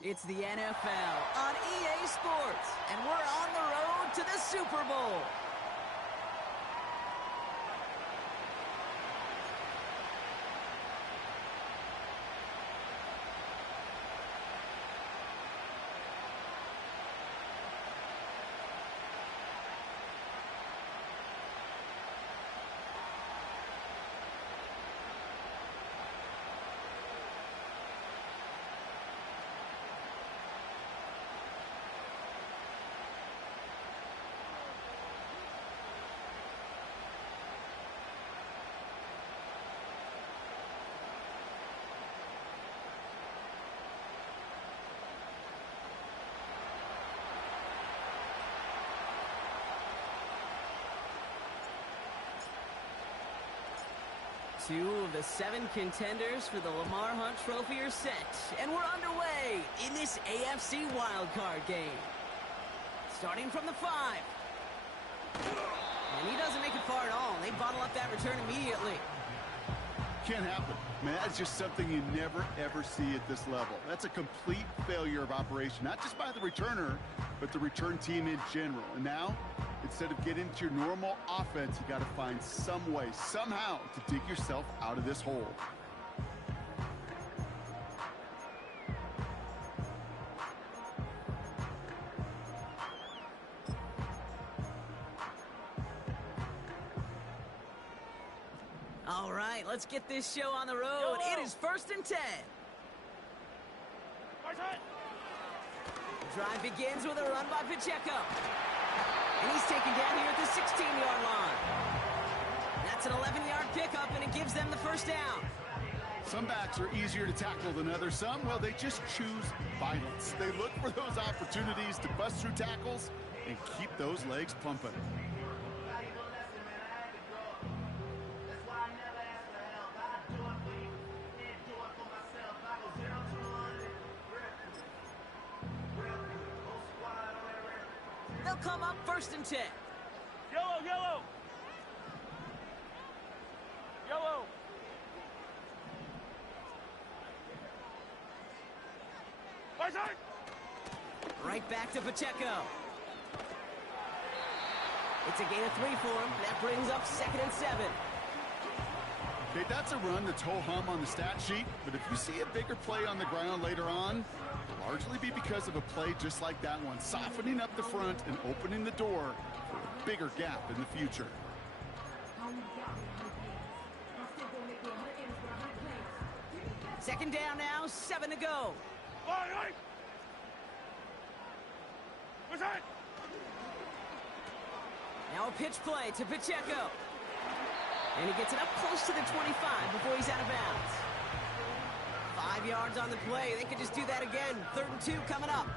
It's the NFL on EA Sports, and we're on the road to the Super Bowl. Two of the 7 contenders for the Lamar Hunt Trophy are set, and we're underway in this AFC wildcard game. Starting from the 5. And he doesn't make it far at all. They bottle up that return immediately. Can't happen. Man, that's just something you never, ever see at this level. That's a complete failure of operation, not just by the returner, but the return team in general. And now, instead of getting into your normal offense, you got to find some way, somehow, to dig yourself out of this hole. All right, let's get this show on the road. It is 1st and 10. The drive begins with a run by Pacheco. And he's taken down here at the 16-yard line. That's an 11-yard pickup, and it gives them the first down. Some backs are easier to tackle than others. Some, well, they just choose violence. They look for those opportunities to bust through tackles and keep those legs pumping. They'll come up 1st and 10. Yellow. Right back to Pacheco. It's a gain of 3 for him. That brings up 2nd and 7. Okay, that's a run that's ho-hum on the stat sheet, but if you see a bigger play on the ground later on, it'll largely be because of a play just like that one, softening up the front and opening the door for a bigger gap in the future. Second down now, 7 to go. Now a pitch play to Pacheco. And he gets it up close to the 25 before he's out of bounds. 5 yards on the play. They could just do that again. 3rd and 2 coming up.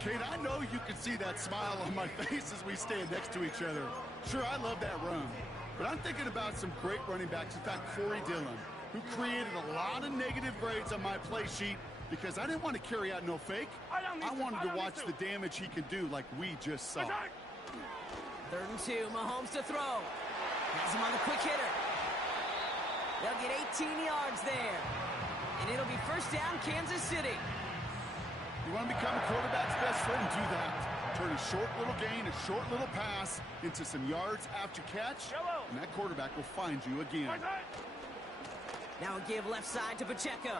Kate, I know you can see that smile on my face as we stand next to each other. Sure, I love that run. But I'm thinking about some great running backs. In fact, Corey Dillon, who created a lot of negative grades on my play sheet because I didn't want to carry out no fake. I wanted to watch the damage he could do like we just saw. 3rd and 2, Mahomes to throw. Has him on the quick hitter. They'll get 18 yards there. And it'll be 1st down, Kansas City. You want to become a quarterback's best friend? Do that. Turn a short little gain, a short little pass into some yards after catch, and that quarterback will find you again. Now a give left side to Pacheco.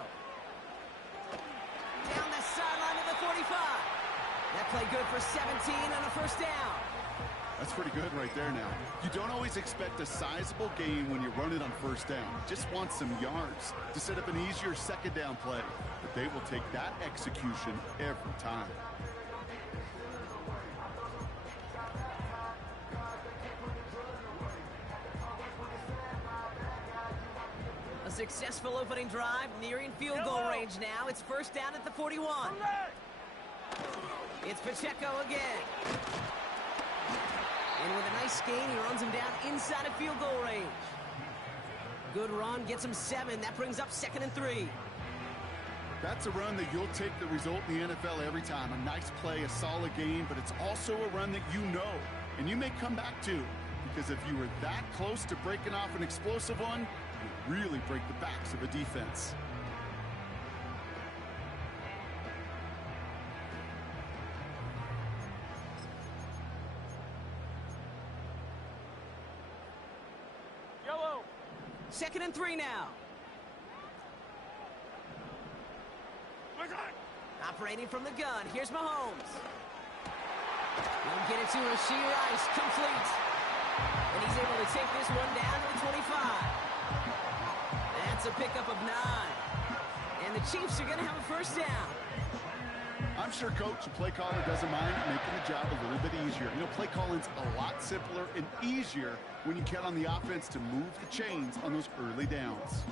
Down the sideline to the 45. That play good for 17 and a 1st down. That's pretty good right there now. You don't always expect a sizable gain when you run it on 1st down. Just want some yards to set up an easier 2nd down play. But they will take that execution every time. A successful opening drive, nearing field goal range now. It's 1st down at the 41. It's Pacheco again. And with a nice gain, he runs him down inside of field goal range. Good run, gets him 7. That brings up 2nd and 3. That's a run that you'll take the result in the NFL every time. A nice play, a solid game, but it's also a run that you know, and you may come back to. Because if you were that close to breaking off an explosive one, you really break the backs of a defense. Yellow. 2nd and 3 now. Operating from the gun, here's Mahomes. He'll get it to Rashee Rice, complete. And he's able to take this one down to the 25. That's a pickup of 9. And the Chiefs are going to have a first down. I'm sure coach and play caller doesn't mind making the job a little bit easier. You know, play calling's a lot simpler and easier when you count on the offense to move the chains on those early downs.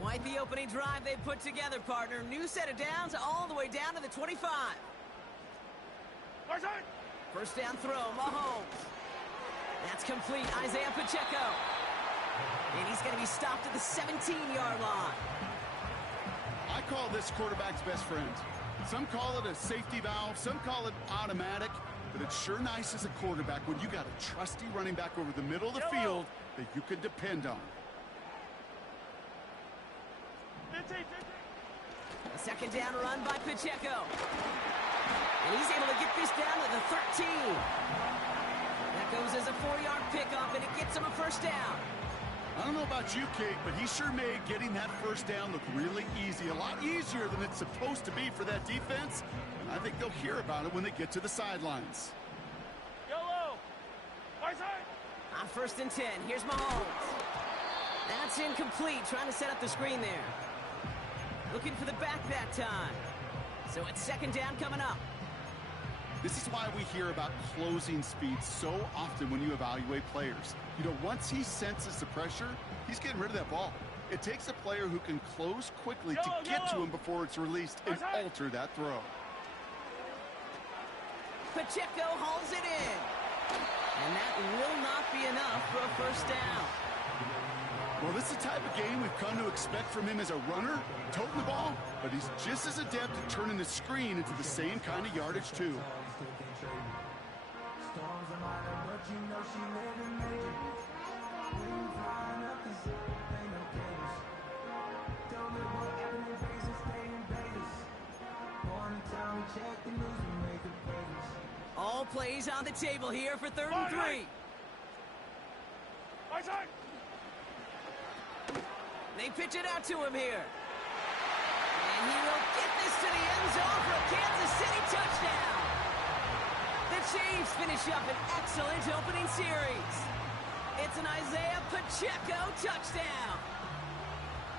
Quite the opening drive they put together, partner. New set of downs all the way down to the 25. First down throw, Mahomes. That's complete, Isaiah Pacheco. And he's going to be stopped at the 17-yard line. I call this quarterback's best friend. Some call it a safety valve, some call it automatic, but it's sure nice as a quarterback when you got a trusty running back over the middle of the field that you can depend on. A second down run by Pacheco. And he's able to get this down to the 13. That goes as a 4-yard pickup, and it gets him a first down. I don't know about you, Kate, but he sure made getting that first down look really easy. A lot easier than it's supposed to be for that defense. And I think they'll hear about it when they get to the sidelines. Yellow. Right side. On 1st and 10, here's Mahomes. That's incomplete, trying to set up the screen there. Looking for the back that time. So it's 2nd down coming up. This is why we hear about closing speed so often when you evaluate players. You know, once he senses the pressure, he's getting rid of that ball. It takes a player who can close quickly to get to him before it's released and alter that throw. Pacheco hauls it in. And that will not be enough for a first down. Well, this is the type of game we've come to expect from him as a runner, toting the ball, but he's just as adept at turning the screen into the same kind of yardage, too. All plays on the table here for 3rd and 3. Right side. They pitch it out to him here. And he will get this to the end zone for a Kansas City touchdown. The Chiefs finish up an excellent opening series. It's an Isaiah Pacheco touchdown.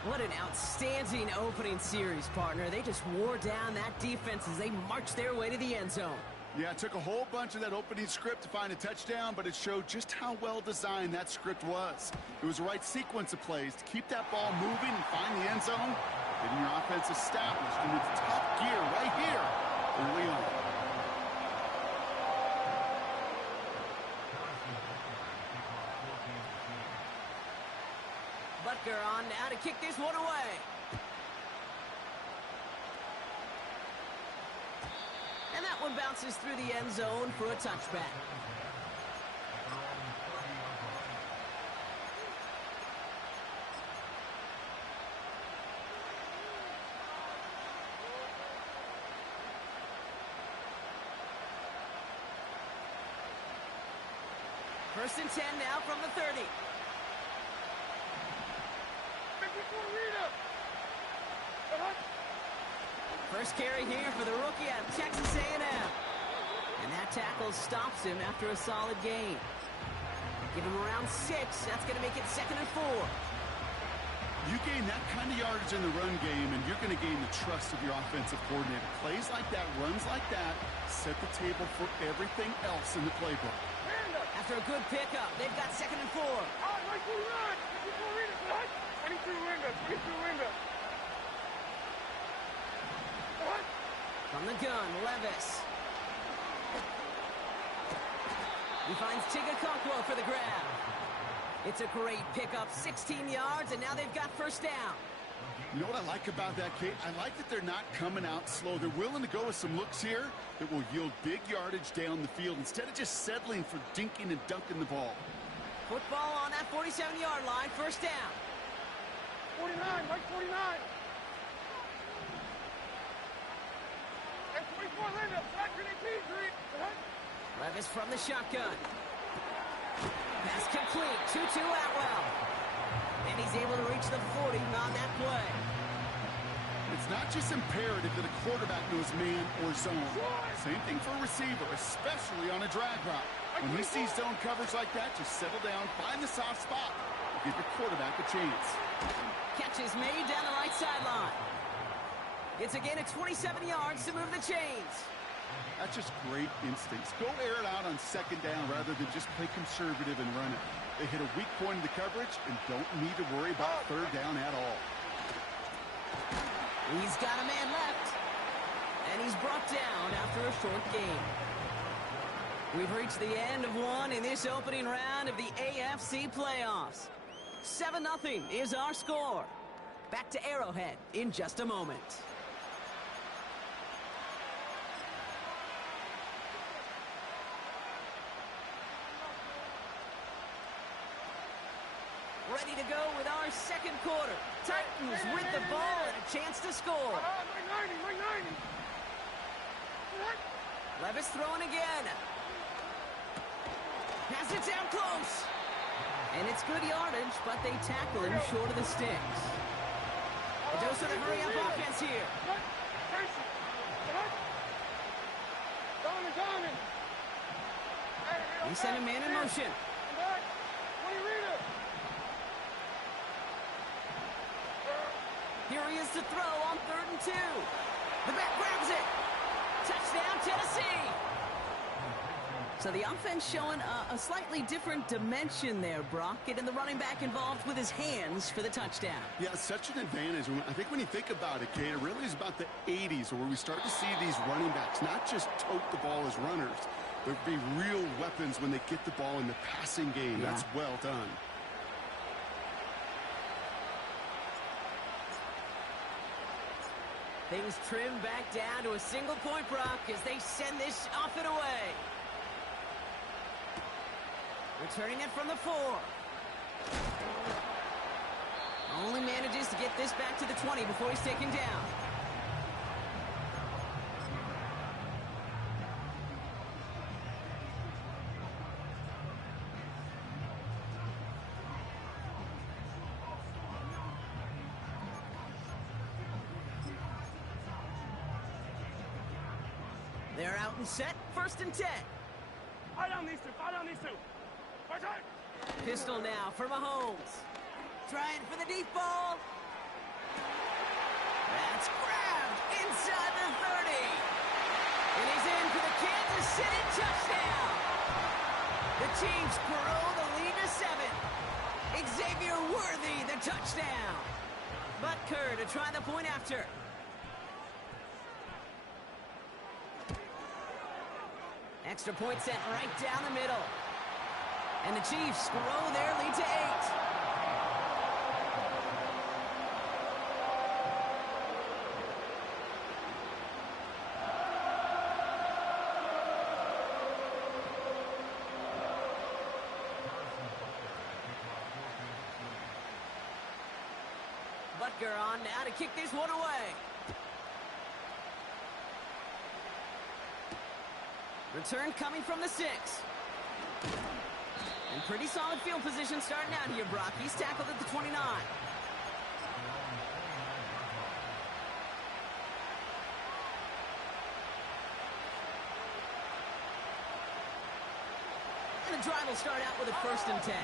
What an outstanding opening series, partner. They just wore down that defense as they marched their way to the end zone. Yeah, it took a whole bunch of that opening script to find a touchdown, but it showed just how well designed that script was. It was the right sequence of plays to keep that ball moving and find the end zone, getting your offense established in its top gear right here early on. Butker on now to kick this one away. And that one bounces through the end zone for a touchback. First and 10 now from the 30. First carry here for the rookie out of Texas A&M. And that tackle stops him after a solid gain. Give him around 6. That's going to make it 2nd and 4. You gain that kind of yardage in the run game, and you're going to gain the trust of your offensive coordinator. Plays like that, runs like that, set the table for everything else in the playbook. After a good pickup, they've got 2nd and 4. From the gun, Levis. He finds Tigakonkwo for the grab. It's a great pickup, 16 yards, and now they've got first down. You know what I like about that, Kate? I like that they're not coming out slow. They're willing to go with some looks here that will yield big yardage down the field instead of just settling for dinking and dunking the ball. Football on that 47-yard line, first down. 49, right 49. And 24 Linda, back to the T3. Levis from the shotgun. Pass complete, 2-2 Atwell. And he's able to reach the 40 on that play. It's not just imperative that a quarterback knows man or zone. Same thing for a receiver, especially on a drag route. When he sees zone coverage like that, just settle down, find the soft spot, and give your quarterback a chance. Catch is made down the right sideline. It's a gain of 27 yards to move the chains. That's just great instincts. Go air it out on second down rather than just play conservative and run it. They hit a weak point in the coverage and don't need to worry about third down at all. He's got a man left. And he's brought down after a short gain. We've reached the end of one in this opening round of the AFC playoffs. 7-0 is our score. Back to Arrowhead in just a moment. Ready to go with our second quarter. Titans with the ball and a chance to score. Right 90, right 90. What? Levis throwing again. Has it down close. And it's good yardage, but they tackle him short of the sticks. A dose of the hurry-up offense here. He sent a man in motion. Here he is to throw on 3rd and 2. The back grabs it. Touchdown, Tennessee. So the offense showing a slightly different dimension there, Brock. Getting the running back involved with his hands for the touchdown. Yeah, such an advantage. I think when you think about it, Kate, it really is about the 80s where we start to see these running backs not just tote the ball as runners, but be real weapons when they get the ball in the passing game. Yeah. That's well done. Things trim back down to a single point, Brock, as they send this off and away. Returning it from the 4. Only manages to get this back to the 20 before he's taken down. They're out and set, 1st and 10. Fight on these two, fight on these two. Fight time. Pistol now for Mahomes. Trying for the deep ball. That's grabbed inside the 30. And he's in for the Kansas City touchdown. The Chiefs grow the lead to 7. Xavier Worthy the touchdown. Butker to try the point after. Extra point set right down the middle. And the Chiefs grow their lead to 8. Butker on now to kick this one away. Return coming from the 6. And pretty solid field position starting out here, Brock. He's tackled at the 29. And the drive will start out with a 1st and 10.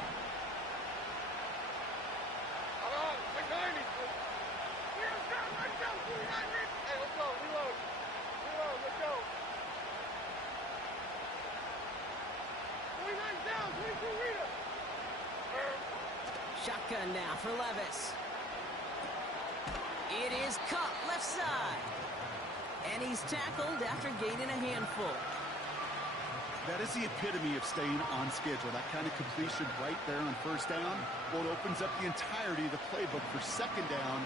Hey, let's go, reload. Reload, let's go. 29 down, 22 Rita. Shotgun now for Levis. It is Cup left side. And he's tackled after gaining a handful. That is the epitome of staying on schedule. That kind of completion right there on 1st down. Well, it opens up the entirety of the playbook for 2nd down.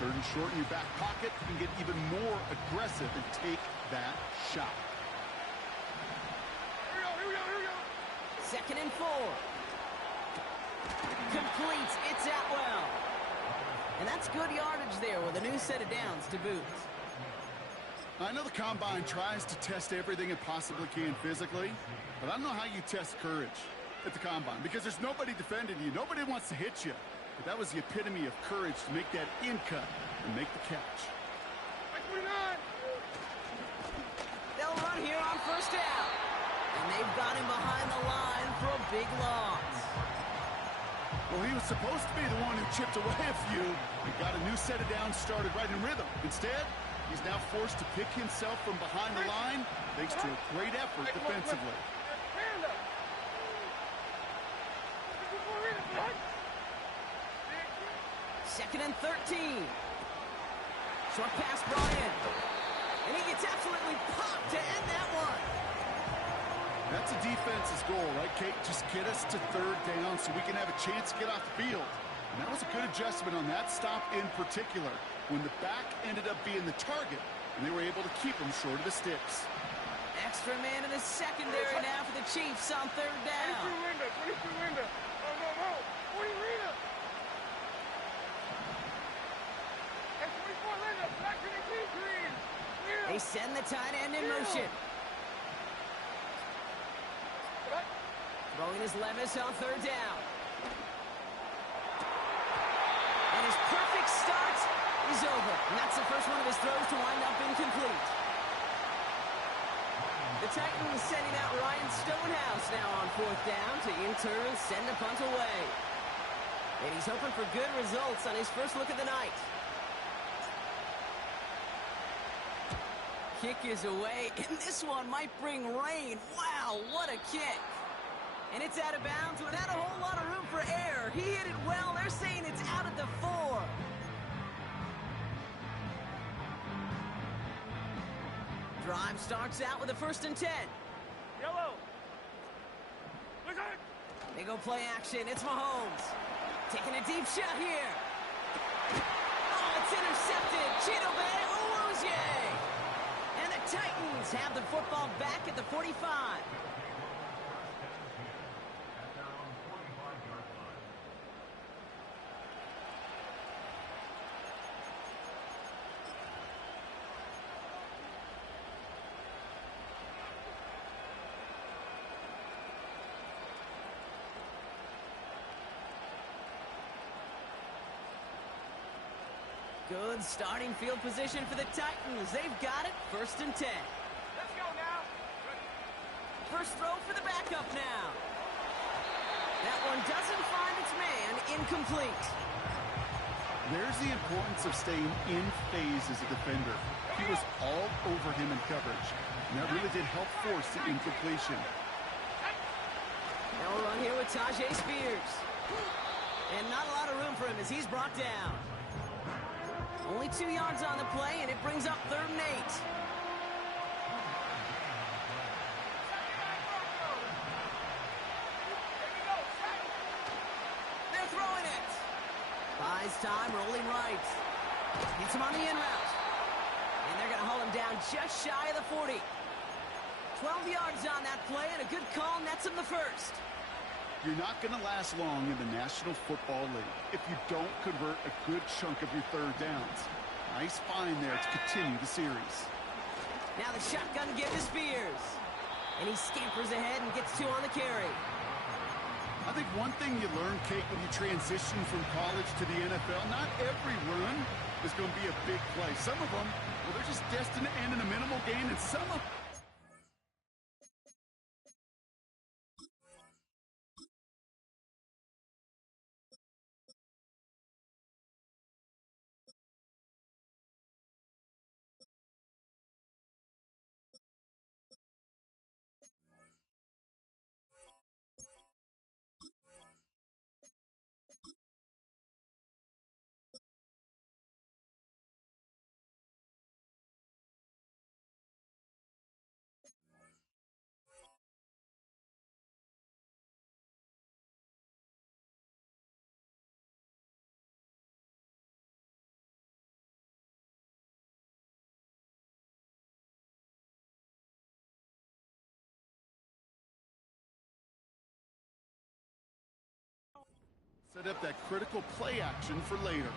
3rd and short in your back pocket. You can get even more aggressive and take that shot. Here we go. 2nd and 4. Completes. It's Atwell. And that's good yardage there with a new set of downs to boot. I know the Combine tries to test everything it possibly can physically, but I don't know how you test courage at the Combine because there's nobody defending you. Nobody wants to hit you. But that was the epitome of courage to make that in cut and make the catch. They'll run here on first down. And they've got him behind the line for a big loss. Well, he was supposed to be the one who chipped away a few and got a new set of downs started right in rhythm. Instead, he's now forced to pick himself from behind the line thanks to a great effort defensively. Second and 13. Short pass brought in. And he gets absolutely popped to end that one. That's a defense's goal, right, Kate? Just get us to third down so we can have a chance to get off the field. And that was a good adjustment on that stop in particular, when the back ended up being the target, and they were able to keep him short of the sticks. Extra man in the secondary now for the Chiefs on third down. 22 Linda. No. 40 Linda. And 24 Linda. Back to the key, please. They send the tight end in motion. Throwing his Levis on third down. And his perfect start is over. And that's the first one of his throws to wind up incomplete. The Titans sending out Ryan Stonehouse now on fourth down to in turn send the punt away. And he's hoping for good results on his first look of the night. Kick is away, and this one might bring rain. Wow, what a kick. And it's out of bounds without a whole lot of room for error. He hit it well. They're saying it's out at the 4. Drive starts out with a 1st and 10. Yellow. Look at it. They go play action. It's Mahomes. Taking a deep shot here. Oh, it's intercepted. Chidobe Awuzie. And the Titans have the football back at the 45. Good starting field position for the Titans. They've got it, 1st and 10. Let's go now. First throw for the backup now. That one doesn't find its man, incomplete. There's the importance of staying in phase as a defender. He was all over him in coverage, and that really did help force the incompletion. Now we'll run here with Tajay Spears. And not a lot of room for him as he's brought down. Only 2 yards on the play, and it brings up 3rd and 8. They're throwing it. Buys time, rolling right. Gets him on the in route. And they're going to haul him down just shy of the 40. 12 yards on that play, and a good call nets him the 1st. You're not going to last long in the National Football League if you don't convert a good chunk of your third downs. Nice find there to continue the series. Now the shotgun give to Spears. And he scampers ahead and gets 2 on the carry. I think one thing you learn, Kate, when you transition from college to the NFL, not every run is going to be a big play. Some of them, well, they're just destined to end in a minimal gain, and some of set up that critical play action for later.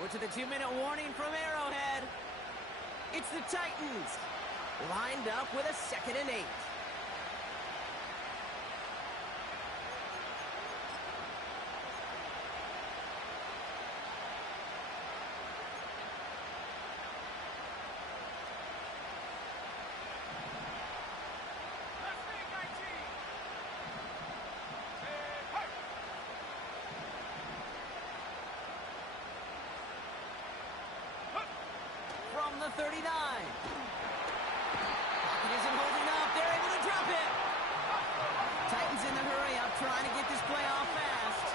We're to the 2-minute warning from Arrowhead. It's the Titans, lined up with a 2nd and 8. From the 39. Pocket isn't holding up. They're able to drop it. Titans in the hurry up, trying to get this play off fast.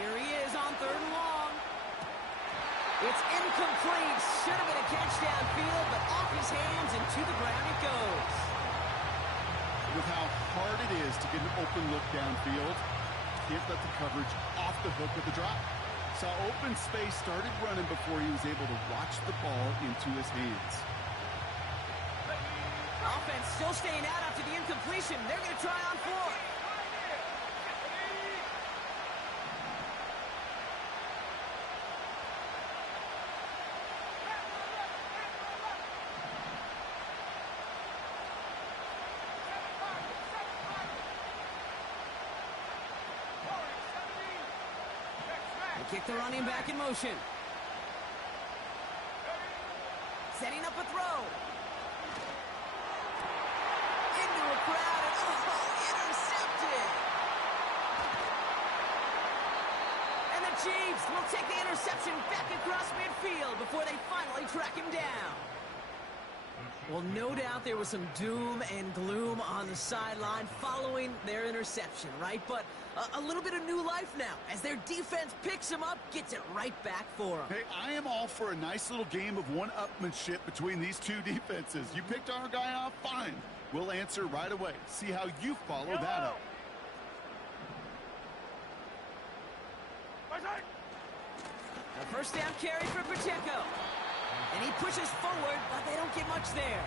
Here he is on 3rd and long. It's incomplete. Should have been a catch downfield, but off his hands and to the ground it goes. With how hard it is to get an open look downfield, can't let the coverage off the hook with the drop. Saw open space, started running before he was able to watch the ball into his hands. Offense still staying out after the incompletion. They're going to try on 4th. Kick the running back in motion. Setting up a throw. Into a crowd and intercepted. And the Chiefs will take the interception back across midfield before they finally track him down. Well, no doubt there was some doom and gloom on the sideline following their interception, right? But a little bit of new life now as their defense picks him up, gets it right back for them. Hey, I am all for a nice little game of one-upmanship between these two defenses. You picked our guy off, fine. We'll answer right away. See how you follow that up. A 1st down carry for Pacheco. And he pushes forward, but they don't get much there.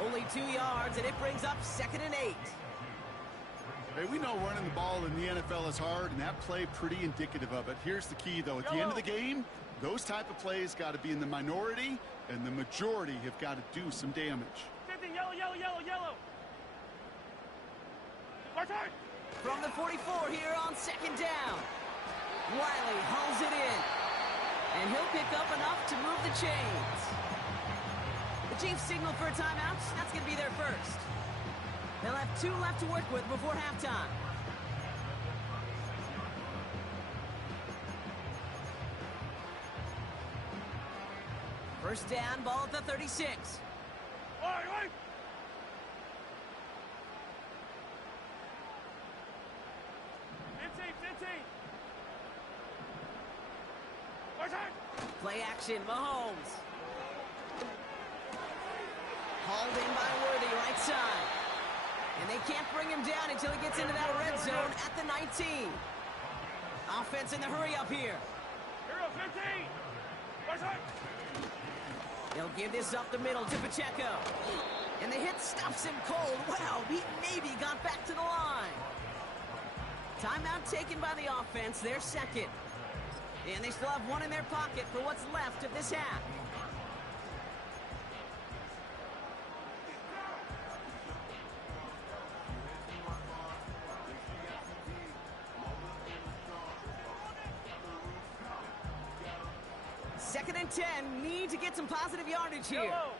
Only 2 yards, and it brings up 2nd and 8. Hey, we know running the ball in the NFL is hard, and that play pretty indicative of it. Here's the key, though. At the end of the game, those type of plays got to be in the minority, and the majority have got to do some damage. Yellow, yellow, yellow, yellow. From the 44 here on 2nd down. Wiley hauls it in. And he'll pick up enough to move the chains. The Chiefs signal for a timeout. That's going to be their first. They'll have 2 left to work with before halftime. First down, ball at the 36. Wait. 15. Play action, Mahomes. Hauled in by Worthy, right side. And they can't bring him down until he gets into that red zone at the 19. Offense in the hurry up here. 15. They'll give this up the middle to Pacheco. And the hit stops him cold. Wow, he maybe got back to the line. Timeout taken by the offense, their 2nd. And they still have 1 in their pocket for what's left of this half. Second and 10, need to get some positive yardage here. Yellow.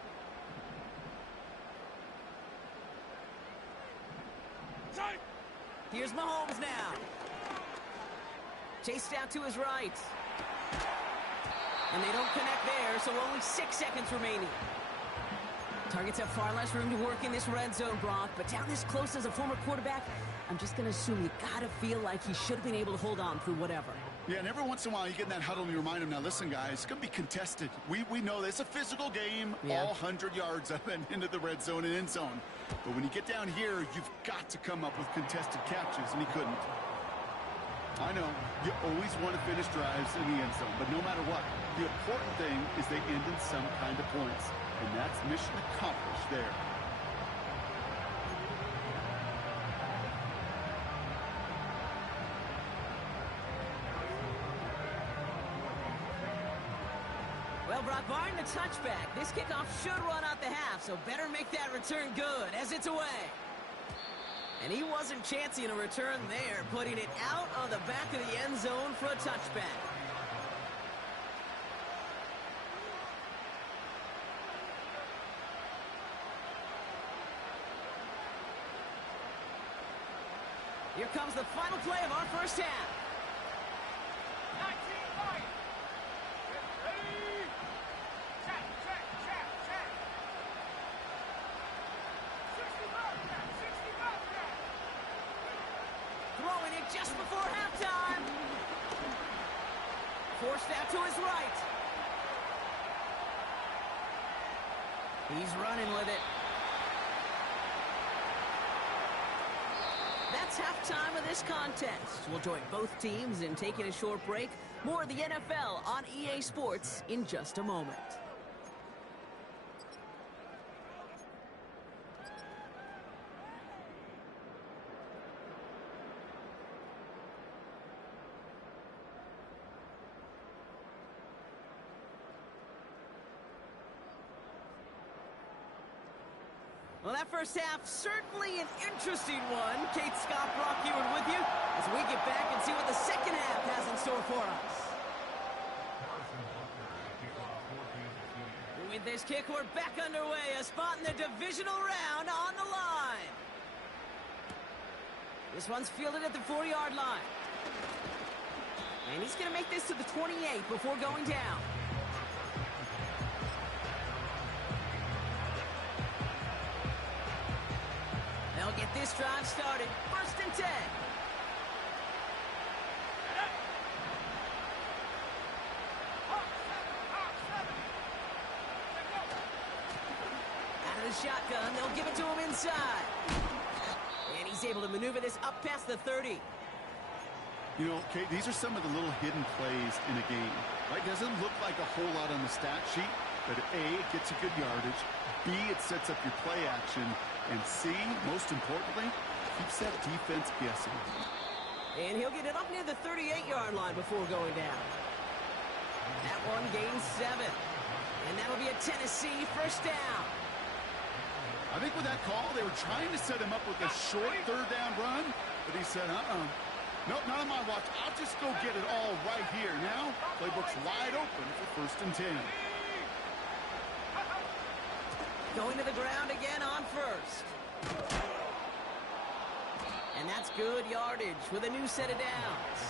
Here's Mahomes now. Chased out to his right. And they don't connect there, so only 6 seconds remaining. Targets have far less room to work in this red zone, Brock, but down this close as a former quarterback, I'm just going to assume you got to feel like he should have been able to hold on through whatever. Yeah, and every once in a while you get in that huddle and you remind him, now listen, guys, it's going to be contested. We know this. It's a physical game, all 100 yards up and into the red zone and end zone. But when you get down here, you've got to come up with contested catches, and he couldn't. I know, you always want to finish drives in the end zone, but no matter what, The important thing is they end in some kind of points, and that's mission accomplished there. Well, Brock, barring the touchback, this kickoff should run out the half, so better make that return good as it's away. And he wasn't chancing a return there, putting it out on the back of the end zone for a touchback. Here comes the final play of our first half. 19-5. Ready? Check, check, check, check. 60 back, 60 back. Throwing it just before halftime. Forced out to his right. He's running with it. That's halftime of this contest. We'll join both teams in taking a short break. More of the NFL on EA Sports in just a moment. Well, that first half, certainly an interesting one. Kate Scott, Brock Ewart with you as we get back and see what the second half has in store for us. With this kick, we're back underway. A spot in the divisional round on the line. This one's fielded at the 4-yard line. And he's going to make this to the 28 before going down. They'll get this drive started. 1st and 10. Out of the shotgun, they'll give it to him inside. And he's able to maneuver this up past the 30. You know, Kate, these are some of the little hidden plays in a game. Right? Doesn't look like a whole lot on the stat sheet, but A, it gets you good yardage. B, it sets up your play action. And C, most importantly, keeps that defense guessing. And he'll get it up near the 38-yard line before going down. That one gains 7. And that'll be a Tennessee 1st down. I think with that call, they were trying to set him up with a short 3rd down run, but he said, nope, not on my watch. I'll just go get it all right here. Now, playbook's wide open for 1st and 10. Going to the ground again on 1st. And that's good yardage with a new set of downs.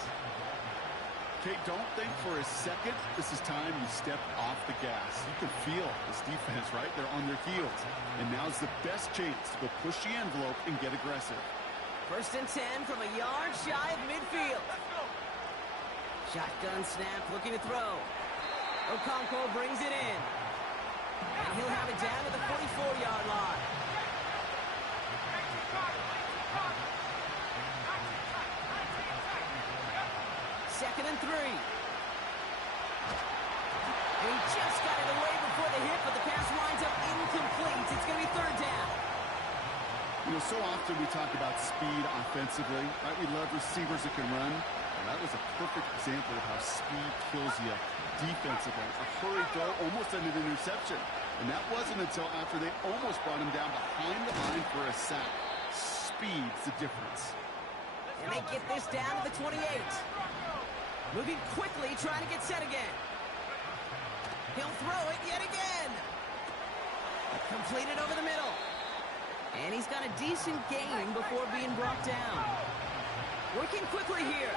Kate, don't think for a second this is time you step off the gas. You can feel this defense, right? They're on their heels. And now's the best chance to go push the envelope and get aggressive. 1st and 10 from a yard shy of midfield. Shotgun snap, looking to throw. Okonkwo brings it in. And he'll have it down at the 44-yard line. 2nd and 3. And he just got it away before the hit, but the pass winds up incomplete. It's going to be 3rd down. You know, so often we talk about speed offensively, right? We love receivers that can run. And that was a perfect example of how speed kills you defensively. A hurried throw almost ended an interception. And that wasn't until after they almost brought him down behind the line for a sack. Speed's the difference. And they get this down to the 28. Moving quickly, trying to get set again. He'll throw it yet again. Completed over the middle. And he's got a decent gain before being brought down. Working quickly here.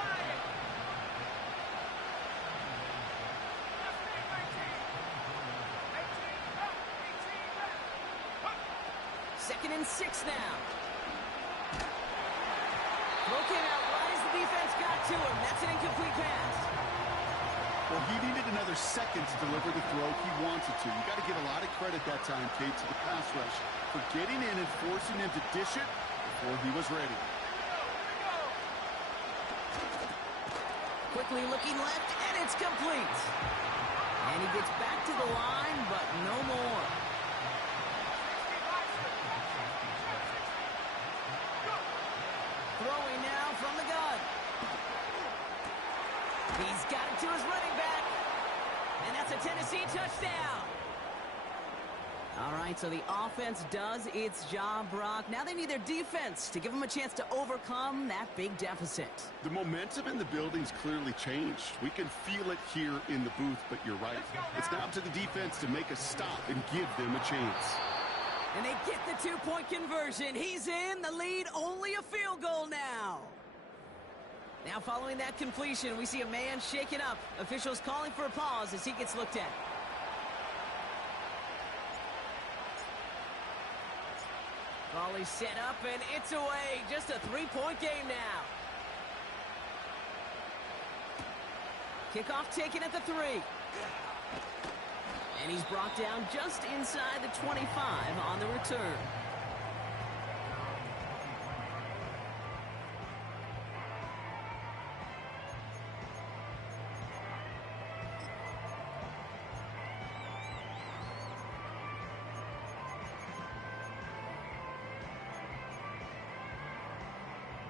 Second and 6 now. Throw came out right as the defense got to him. That's an incomplete pass. Well, he needed another second to deliver the throw he wanted to. You got to give a lot of credit that time, Kate, to the pass rush for getting in and forcing him to dish it before he was ready. Quickly looking left, and it's complete. And he gets back to the line, but no more. Throwing now from the gun. He's got it to his running back. And that's a Tennessee touchdown. All right, so the offense does its job, Brock. Now they need their defense to give them a chance to overcome that big deficit. The momentum in the building's clearly changed. We can feel it here in the booth, but you're right. It's now up to the defense to make a stop and give them a chance. And they get the two-point conversion. He's in the lead, only a field goal now. Now following that completion, we see a man shaken up. Officials calling for a pause as he gets looked at. Volley set up, and it's away. Just a three-point game now. Kickoff taken at the 3. And he's brought down just inside the 25 on the return.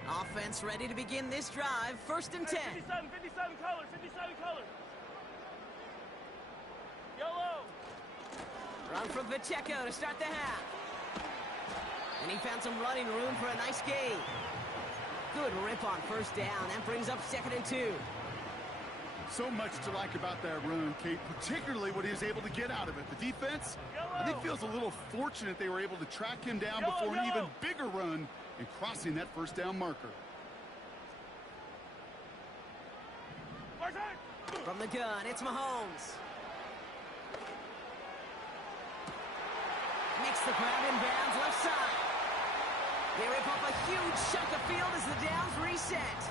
Offense ready to begin this drive. 1st and 10. 57 colors, 57 colors. Yellow. Run from Pacheco to start the half. And he found some running room for a nice gain. Good rip on 1st down. That brings up 2nd and 2. So much to like about that run, Kate, particularly what he was able to get out of it. The defense, I think, feels a little fortunate they were able to track him down before an even bigger run and crossing that 1st down marker. From the gun, it's Mahomes. Makes the grab in bounds left side. They rip up a huge chunk of field as the downs reset.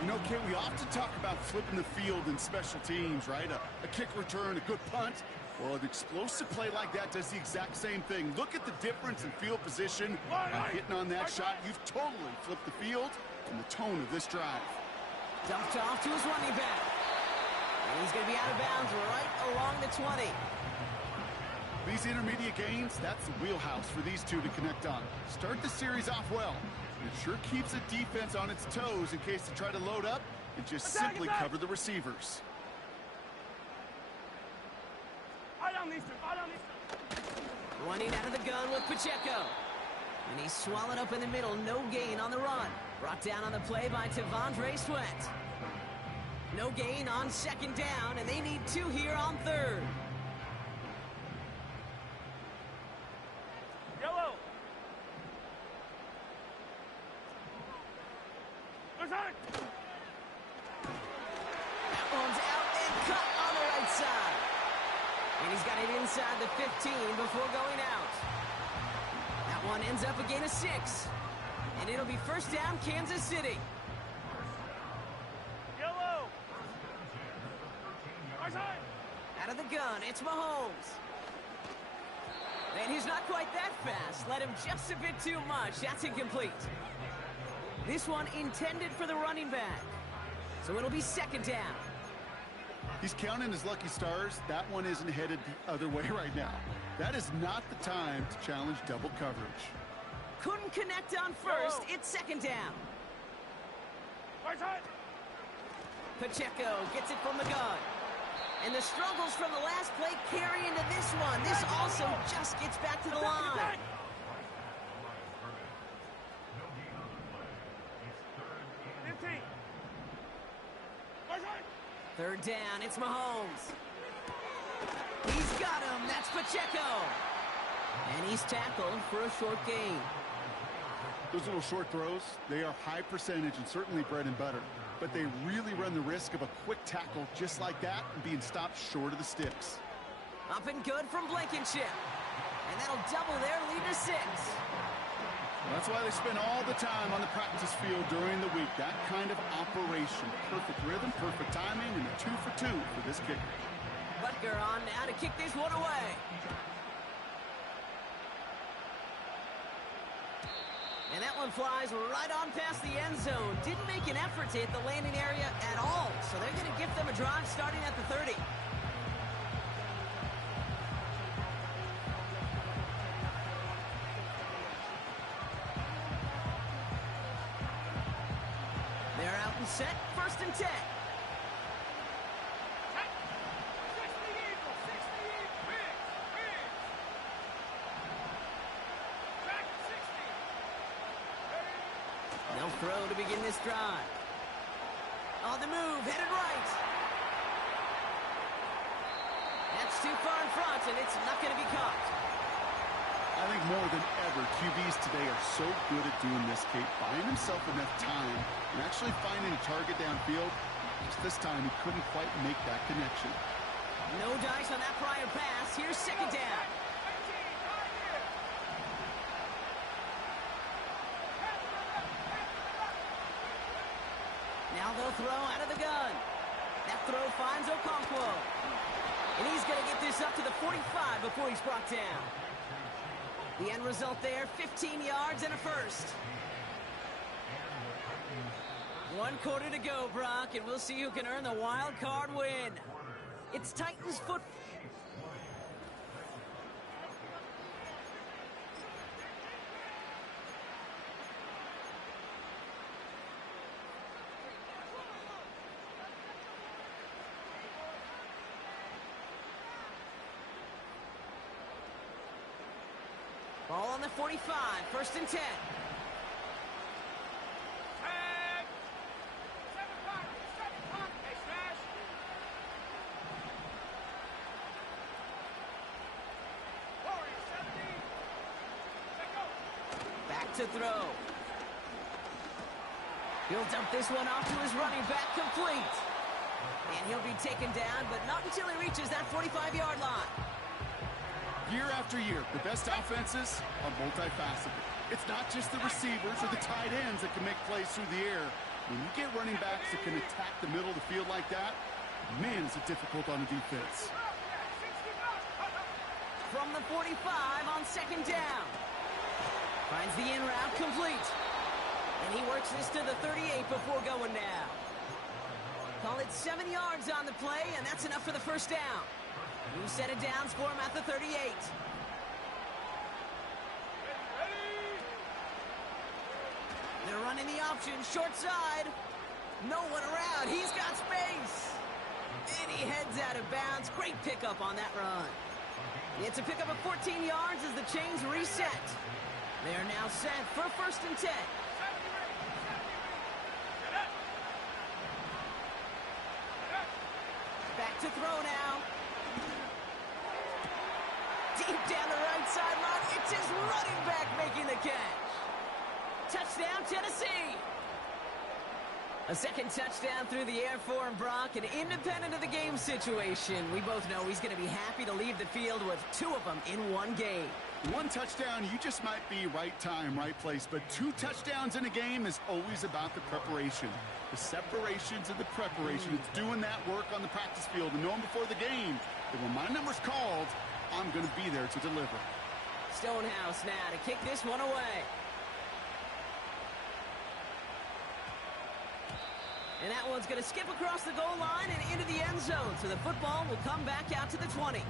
You know, Kate, we often talk about flipping the field in special teams, right? A kick return, a good punt. Well, an explosive play like that does the exact same thing. Look at the difference in field position. By hitting on that shot, you've totally flipped the field and the tone of this drive. Dumped off to his running back. And he's going to be out of bounds right along the 20. These intermediate gains, that's the wheelhouse for these two to connect on. Start the series off well. It sure keeps the defense on its toes in case they try to load up and just simply cover the receivers. Running out of the gun with Pacheco. And he's swallowed up in the middle. No gain on the run. Brought down on the play by T'Vondre Sweat. No gain on 2nd down, and they need 2 here on 3rd. Yellow. That one's out and cut on the right side. And he's got it inside the 15 before going out. That one ends up a gain of 6. And it'll be 1st down, Kansas City. Yellow. Out of the gun, it's Mahomes. And he's not quite that fast. Let him just a bit too much. That's incomplete. This one intended for the running back. So it'll be 2nd down. He's counting his lucky stars. That one isn't headed the other way right now. That is not the time to challenge double coverage. Couldn't connect on 1st. It's 2nd down. Pacheco gets it from the gun. And the struggles from the last play carry into this one. This also just gets back to the line. Third down, it's Mahomes. He's got him, that's Pacheco. And he's tackled for a short gain. Those little short throws, they are high percentage and certainly bread and butter. But they really run the risk of a quick tackle just like that and being stopped short of the sticks. Up and good from Blankenship. And that'll double their lead to 6. That's why they spend all the time on the practice field during the week. That kind of operation. Perfect rhythm, perfect timing, and a 2 for 2 for this kicker. Butker on now to kick this one away. And that one flies right on past the end zone. Didn't make an effort to hit the landing area at all. So they're going to give them a drive starting at the 30. set, 1st and 10. They'll throw to begin this drive. On the move, headed right. That's too far in front, and it's not going to be caught. I think more than ever, QBs today are so good at doing this, Kate, buying himself enough time and actually finding a target downfield. Just this time, he couldn't quite make that connection. No dice on that prior pass. Here's 2nd down. Now they'll throw out of the gun. That throw finds Okonkwo. And he's going to get this up to the 45 before he's brought down. The end result there, 15 yards and a first. 1 quarter to go, Brock, and we'll see who can earn the wild card win. It's Titans football. Ball on the 45, 1st and 10. Back to throw. He'll dump this one off to his running back, complete. And he'll be taken down, but not until he reaches that 45-yard line. Year after year, the best offenses are multifaceted. It's not just the receivers or the tight ends that can make plays through the air. When you get running backs that can attack the middle of the field like that, man, is it difficult on the defense. From the 45 on 2nd down. Finds the in route, complete. And he works this to the 38 before going down. Call it 7 yards on the play, and that's enough for the 1st down. New set of downs for him at the 38. They're running the option, short side. No one around, he's got space. And he heads out of bounds. Great pickup on that run. It's a pickup of 14 yards as the chains reset. They're now set for 1st and 10. Back to throw now. Deep down the right sideline, it's his running back making the catch. Touchdown, Tennessee. A 2nd touchdown through the air for him, Brock, and independent of the game situation, we both know he's going to be happy to leave the field with 2 of them in 1 game. 1 touchdown, you just might be right time, right place, but 2 touchdowns in a game is always about the preparation. The separations and the preparation. It's doing that work on the practice field and knowing before the game that when my number's called, I'm going to be there to deliver. Stonehouse now to kick this one away. And that one's going to skip across the goal line and into the end zone, so the football will come back out to the 20.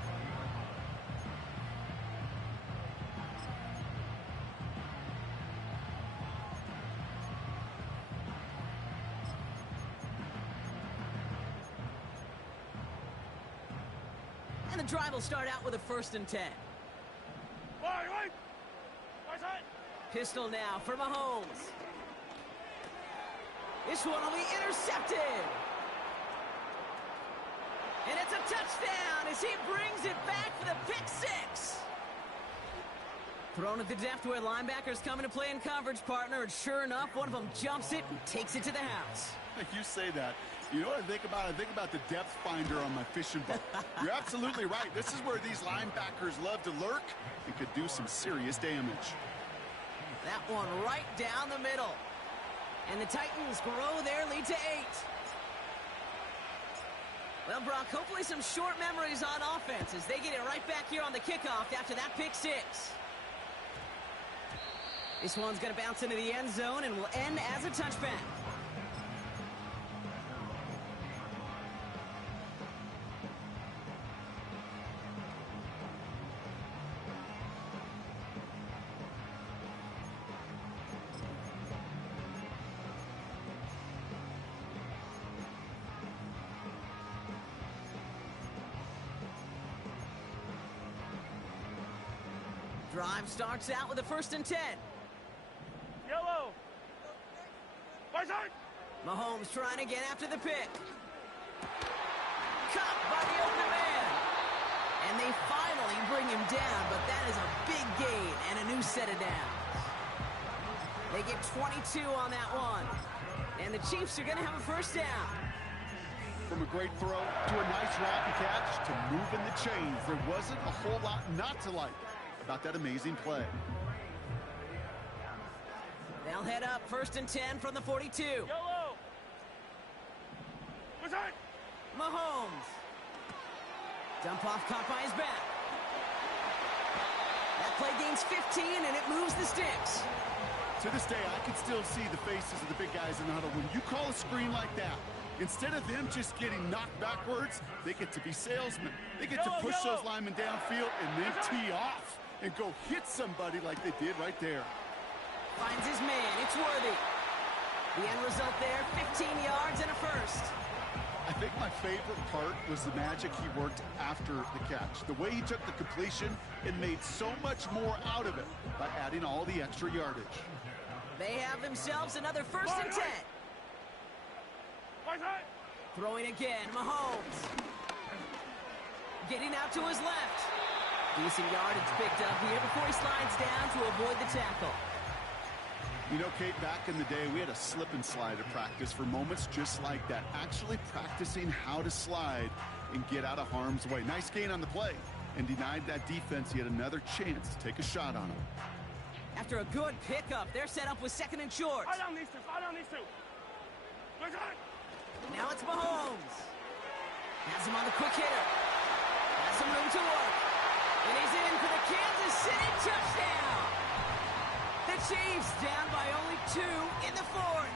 And the drive will start out with a 1st and 10. Pistol now for Mahomes. This one will be intercepted. And it's a touchdown as he brings it back for the pick 6. Thrown at the depth where linebackers come into play in coverage, partner, and sure enough, one of them jumps it and takes it to the house. You say that. You know what I think about? I think about the depth finder on my fishing boat. You're absolutely right. This is where these linebackers love to lurk and could do some serious damage. That one right down the middle. And the Titans grow their lead to 8. Well, Brock, hopefully some short memories on offense as they get it right back here on the kickoff after that pick 6. This one's going to bounce into the end zone and will end as a touchback. Drive starts out with a 1st and 10. Yellow. Right side. Mahomes trying again after the pick. Caught by the open man. And they finally bring him down, but that is a big gain and a new set of downs. They get 22 on that one. And the Chiefs are going to have a 1st down. From a great throw to a nice route and catch to moving the chains, there wasn't a whole lot not to like about that amazing play. They'll head up 1st and 10 from the 42. Yellow. Right side. Mahomes. Dump off caught by his back. That play gains 15 and it moves the sticks. To this day, I can still see the faces of the big guys in the huddle. When you call a screen like that, instead of them just getting knocked backwards, they get to be salesmen. They get to push those linemen downfield and then tee off and go hit somebody like they did right there. Finds his man. It's worthy. The end result there, 15 yards and a 1st. I think my favorite part was the magic he worked after the catch. The way he took the completion and made so much more out of it by adding all the extra yardage. They have themselves another 1st and 10. Right side. Throwing again, Mahomes. Getting out to his left. Decent yardage picked up here before he slides down to avoid the tackle. You know, Kate, back in the day, we had a slip and slide at practice for moments just like that. Actually practicing how to slide and get out of harm's way. Nice gain on the play and denied that defense yet another chance to take a shot on him. After a good pickup, they're set up with 2nd and short. Fire down these two. Fire down these two. Right side. Now it's Mahomes. Has him on the quick hitter. Has some room to work. And he's in for the Kansas City touchdown. The Chiefs down by only 2 in the 4th.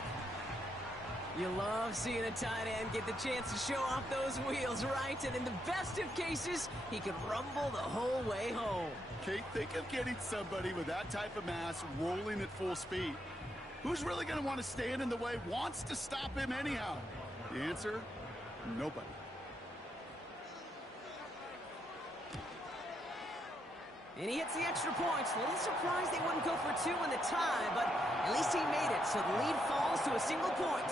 You love seeing a tight end get the chance to show off those wheels, right? And in the best of cases, he could rumble the whole way home. Kate, think of getting somebody with that type of mass rolling at full speed. Who's really going to want to stand in the way, wants to stop him anyhow? The answer, nobody. And he hits the extra points. A little surprised they wouldn't go for 2 in the tie, but at least he made it, so the lead falls to a single point.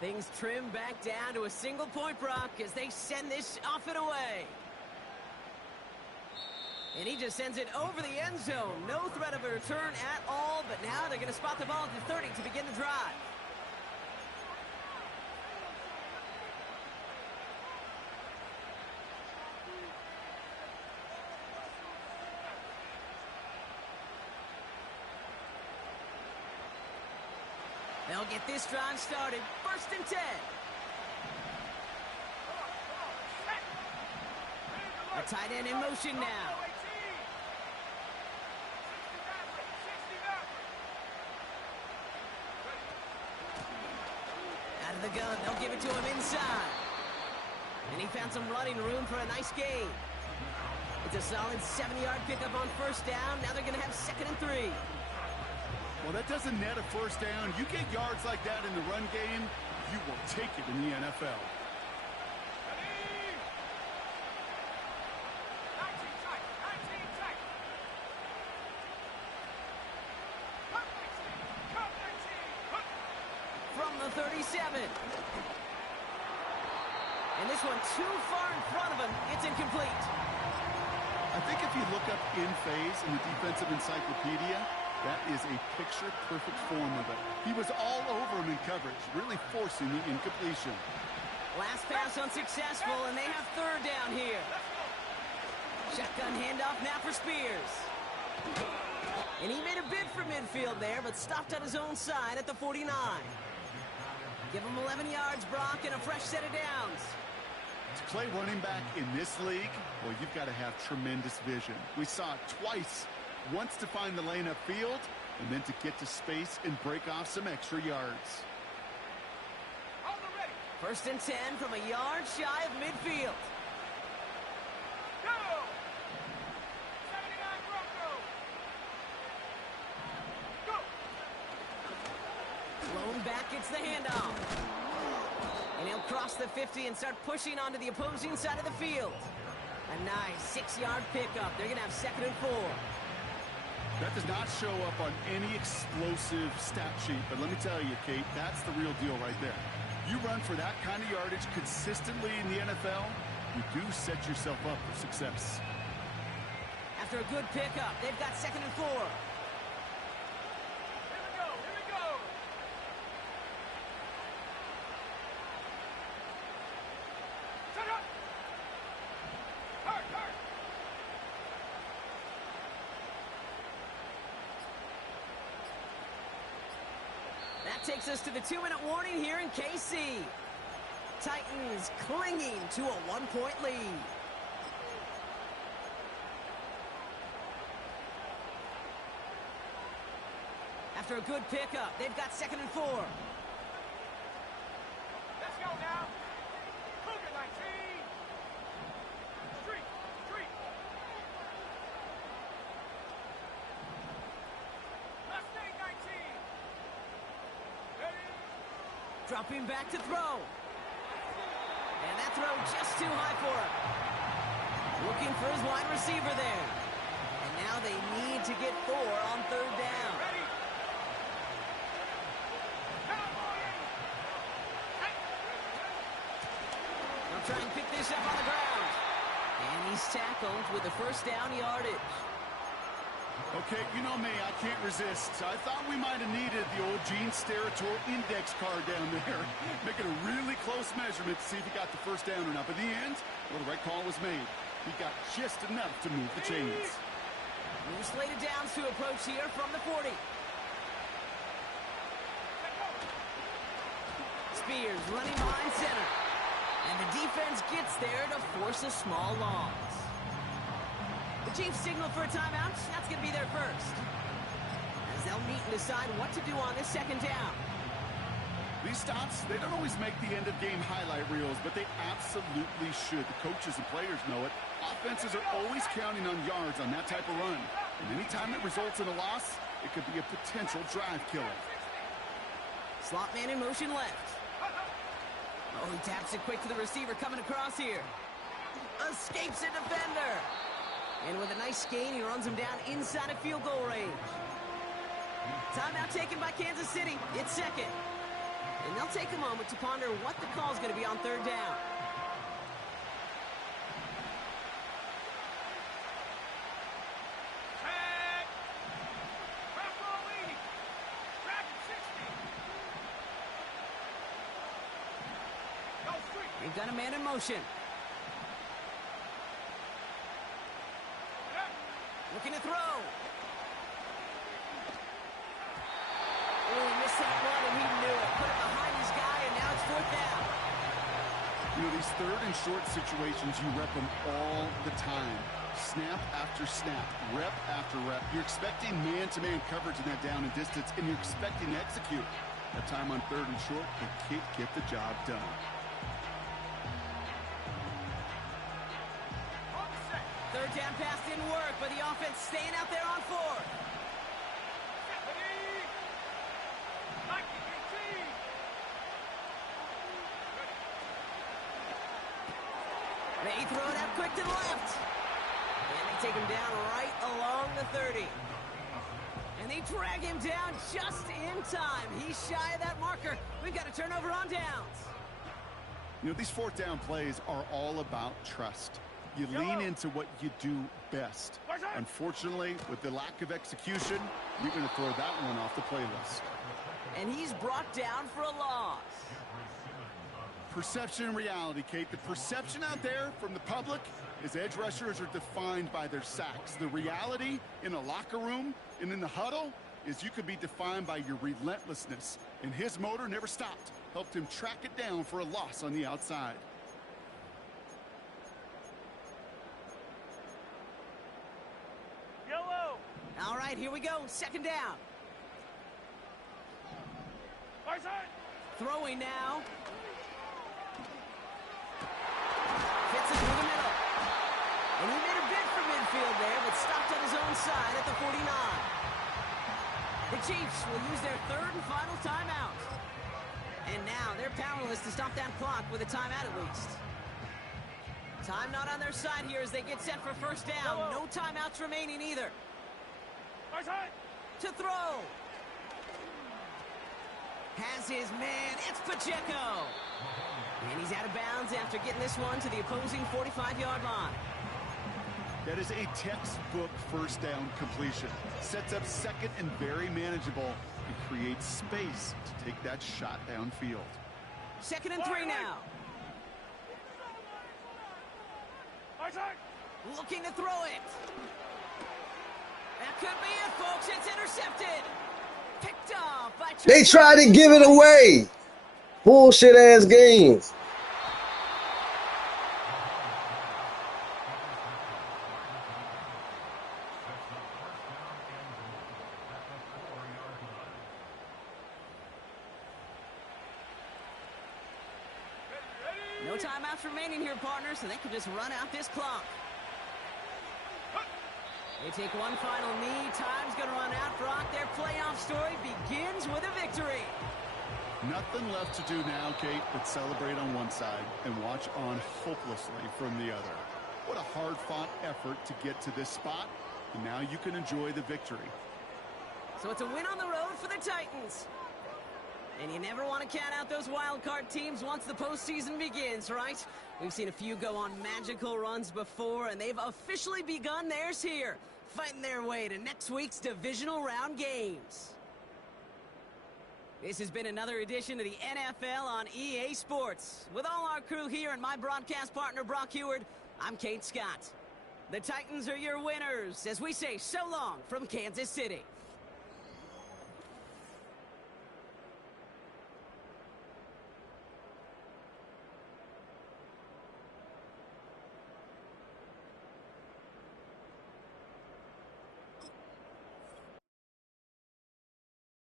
Things trim back down to a single point, Brock, as they send this off and away. And he just sends it over the end zone. No threat of a return at all, but now they're going to spot the ball at the 30 to begin the drive. They'll get this drive started. 1st and 10. A tight end in motion now. Out of the gun, they'll give it to him inside. And he found some running room for a nice gain. It's a solid 7-yard pickup on 1st down. Now they're going to have 2nd and 3. Well, that doesn't net a 1st down. You get yards like that in the run game, you will take it in the NFL. From the 37. And this one too far in front of him. It's incomplete. I think if you look up in phase in the defensive encyclopedia, that is a picture-perfect form of it. He was all over him in coverage, really forcing the incompletion. Last pass unsuccessful, and they have 3rd down here. Shotgun handoff now for Spears. And he made a bid for midfield there, but stopped on his own side at the 49. Give him 11 yards, Brock, and a fresh set of downs. To play running back in this league, well, you've got to have tremendous vision. We saw it twice. Once to find the lane upfield, and then to get to space and break off some extra yards. 1st and 10 from a yard shy of midfield. Go! 79 Broncos! Go! Blown back, it's the handoff. And he'll cross the 50 and start pushing onto the opposing side of the field. A nice 6-yard pickup. They're going to have 2nd and 4. That does not show up on any explosive stat sheet, but let me tell you, Kate, that's the real deal right there. You run for that kind of yardage consistently in the NFL, you do set yourself up for success. After a good pickup, they've got 2nd and 4. Here we go, here we go. Shut up. Hurt, hurt. That takes us to the 2-minute warning here in KC. Titans clinging to a 1-point lead. After a good pickup, they've got 2nd and 4. Let's go now. Cougar 19. Street, street. Mustang 19. Ready? Dropping back to throw. And that throw just too high for him. Looking for his wide receiver there. And now they need to get 4 on 3rd down. Ready? They'll try and pick this up on the ground. And he's tackled with the 1st down yardage. Okay, you know me, I can't resist. I thought we might have needed the old Gene Steratore index card down there. Making a really close measurement to see if he got the 1st down or not. But in the end, well, the right call was made. He got just enough to move the chains. New slated downs to approach here from the 40. Spears running behind center. And the defense gets there to force a small loss. The Chiefs signal for a timeout. That's going to be their first. As they'll meet and decide what to do on this 2nd down. These stops, they don't always make the end-of-game highlight reels, but they absolutely should. The coaches and players know it. Offenses are always counting on yards on that type of run. And anytime it results in a loss, it could be a potential drive killer. Slot man in motion left. Oh, he taps it quick to the receiver coming across here. Escapes a defender. And with a nice gain, he runs him down inside of field goal range. Timeout taken by Kansas City. It's 2nd. And they'll take a moment to ponder what the call is going to be on 3rd down. Tag. Front row leading. Dragon 60. Go street. They've got a man in motion. Looking to throw. Oh, he missed that one, and he knew it. Put it behind his guy, and now it's 4th down. You know, these 3rd and short situations, you rep them all the time. Snap after snap, rep after rep. You're expecting man-to-man coverage in that down and distance, and you're expecting to execute. That time on 3rd and short, they can't get the job done. Third down pass didn't work, but the offense staying out there on 4th. They throw it out quick to the left. And they take him down right along the 30. And they drag him down just in time. He's shy of that marker. We've got a turnover on downs. You know, these 4th down plays are all about trust. You lean into what you do best. Unfortunately, with the lack of execution, you're going to throw that one off the playlist. And he's brought down for a loss. Perception and reality, Kate. The perception out there from the public is edge rushers are defined by their sacks. The reality in a locker room and in the huddle is you could be defined by your relentlessness. And his motor never stopped. Helped him track it down for a loss on the outside. Yellow. All right, here we go. 2nd down. Throwing now. Fits it through the middle. And he made a bid for midfield there, but stopped on his own side at the 49. The Chiefs will use their 3rd and final timeout. And now they're powerless to stop that clock with a timeout at least. Time not on their side here as they get set for first down. No timeouts remaining either. To throw. Has his man. It's Pacheco. And he's out of bounds after getting this one to the opposing 45-yard line. That is a textbook first down completion. Sets up second and very manageable and creates space to take that shot downfield. 2nd and 3 now. Looking to throw it. That could be it, folks. It's intercepted. Picked off by... They tried to give it away. Bullshit ass games. No timeouts remaining here, partners, so they can just run out this clock. They take one final knee. Time's going to run out. Brock, their playoff story begins with a victory. Nothing left to do now, Kate, but celebrate on one side and watch on hopelessly from the other. What a hard-fought effort to get to this spot, and now you can enjoy the victory. So it's a win on the road for the Titans. And you never want to count out those wild card teams once the postseason begins, right? We've seen a few go on magical runs before, and they've officially begun theirs here, fighting their way to next week's divisional round games. This has been another edition of the NFL on EA Sports. With all our crew here and my broadcast partner, Brock Heward, I'm Kate Scott. The Titans are your winners, as we say so long from Kansas City.